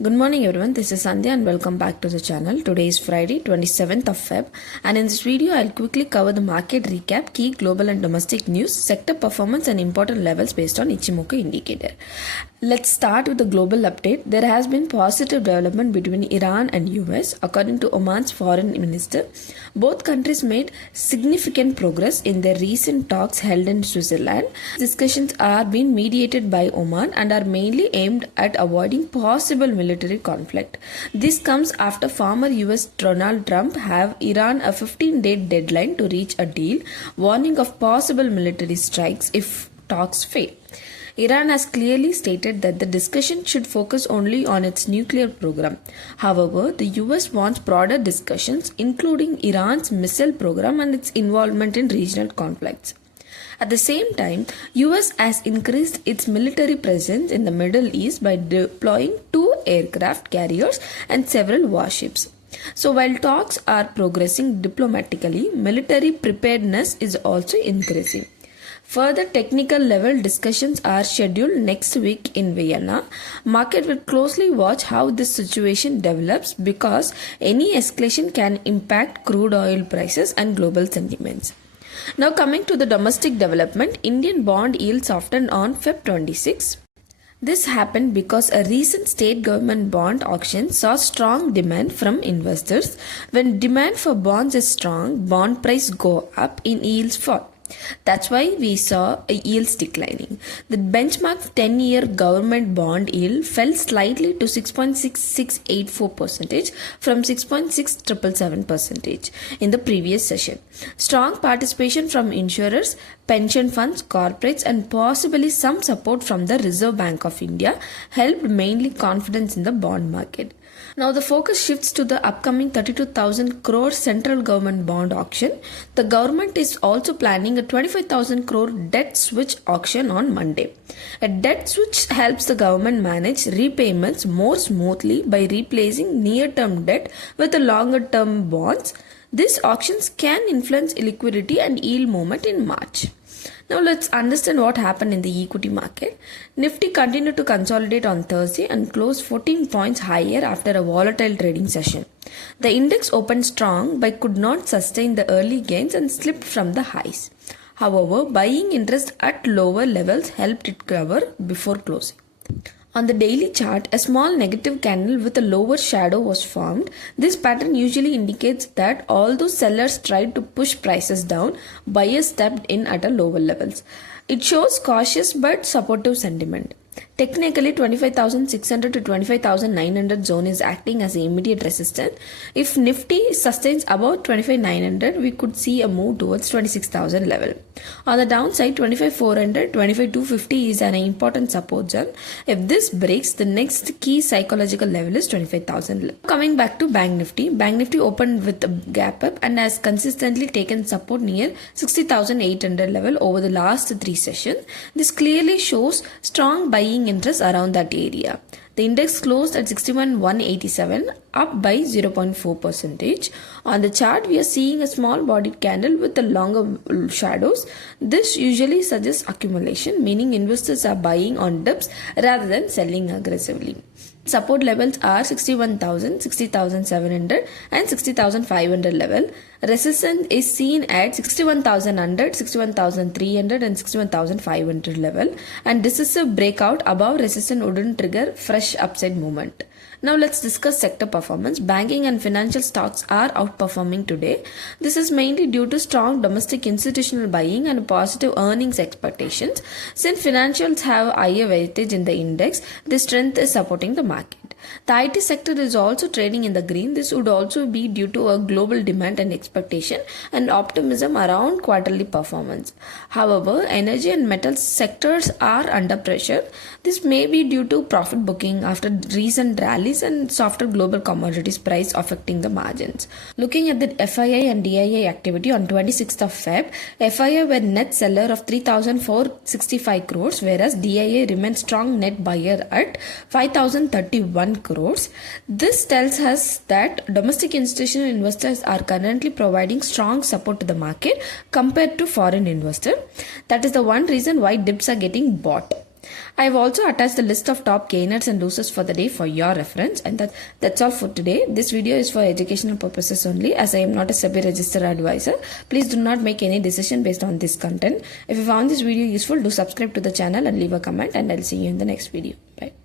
Good morning everyone, this is Sandhya and welcome back to the channel. Today is Friday 27th of Feb and in this video I'll quickly cover the market recap, key global and domestic news, sector performance and important levels based on Ichimoku indicator. Let's start with the global update. There has been positive development between Iran and US. According to Oman's foreign minister, both countries made significant progress in their recent talks held in Switzerland. Discussions are being mediated by Oman and are mainly aimed at avoiding possible military conflict. This comes after former US Donald Trump have Iran a 15-day deadline to reach a deal, warning of possible military strikes if talks fail. Iran has clearly stated that the discussion should focus only on its nuclear program. However, the US wants broader discussions, including Iran's missile program and its involvement in regional conflicts. At the same time, US has increased its military presence in the Middle East by deploying 2 aircraft carriers and several warships. So while talks are progressing diplomatically, military preparedness is also increasing. Further technical level discussions are scheduled next week in Vienna. Market will closely watch how this situation develops because any escalation can impact crude oil prices and global sentiments. Now coming to the domestic development, Indian bond yield softened on Feb 26. This happened because a recent state government bond auction saw strong demand from investors. When demand for bonds is strong, bond price go up, in yields fall. That's why we saw yields declining. The benchmark 10-year government bond yield fell slightly to 6.6684% from 6.6777% in the previous session. Strong participation from insurers, pension funds, corporates and possibly some support from the Reserve Bank of India helped mainly confidence in the bond market. Now the focus shifts to the upcoming 32,000 crore central government bond auction. The government is also planning a 25,000 crore debt switch auction on Monday. A debt switch helps the government manage repayments more smoothly by replacing near-term debt with the longer-term bonds. These auctions can influence liquidity and yield movement in March. Now let's understand what happened in the equity market. Nifty continued to consolidate on Thursday and closed 14 points higher after a volatile trading session. The index opened strong but could not sustain the early gains and slipped from the highs. However, buying interest at lower levels helped it recover before closing. On the daily chart, a small negative candle with a lower shadow was formed. This pattern usually indicates that although sellers tried to push prices down, buyers stepped in at a lower levels. It shows cautious but supportive sentiment. Technically, 25,600 to 25,900 zone is acting as the immediate resistance. If Nifty sustains above 25,900, we could see a move towards 26,000 level. On the downside, 25,400, 25,250 is an important support zone. If this breaks, the next key psychological level is 25,000. Coming back to Bank Nifty opened with a gap up and has consistently taken support near 60,800 level over the last 3 sessions. This clearly shows strong buying interest around that area. The index closed at 61,187, up by 0.4%. On the chart, we are seeing a small bodied candle with the longer shadows. This usually suggests accumulation, meaning investors are buying on dips rather than selling aggressively. Support levels are 61,000, 60,700 and 60,500 level. Resistance is seen at 61,100, 61,300 and 61,500 level. And decisive breakout above resistance wouldn't trigger fresh upside movement. Now let's discuss sector performance. Banking and financial stocks are outperforming today. This is mainly due to strong domestic institutional buying and positive earnings expectations. Since financials have higher weightage in the index, this strength is supporting the market. The IT sector is also trading in the green. This would also be due to a global demand and expectation and optimism around quarterly performance. However, energy and metals sectors are under pressure. This may be due to profit booking after recent rallies and softer global commodities price affecting the margins. Looking at the FII and DII activity on 26th of Feb, FII were net seller of 3,465 crores whereas DII remained strong net buyer at 5,031 crores. This tells us that domestic institutional investors are currently providing strong support to the market compared to foreign investors. That is the one reason why dips are getting bought. I have also attached the list of top gainers and losers for the day for your reference, and that's all for today. This video is for educational purposes only, as I am not a SEBI registered advisor. Please do not make any decision based on this content. If you found this video useful, do subscribe to the channel and leave a comment, and I'll see you in the next video. Bye.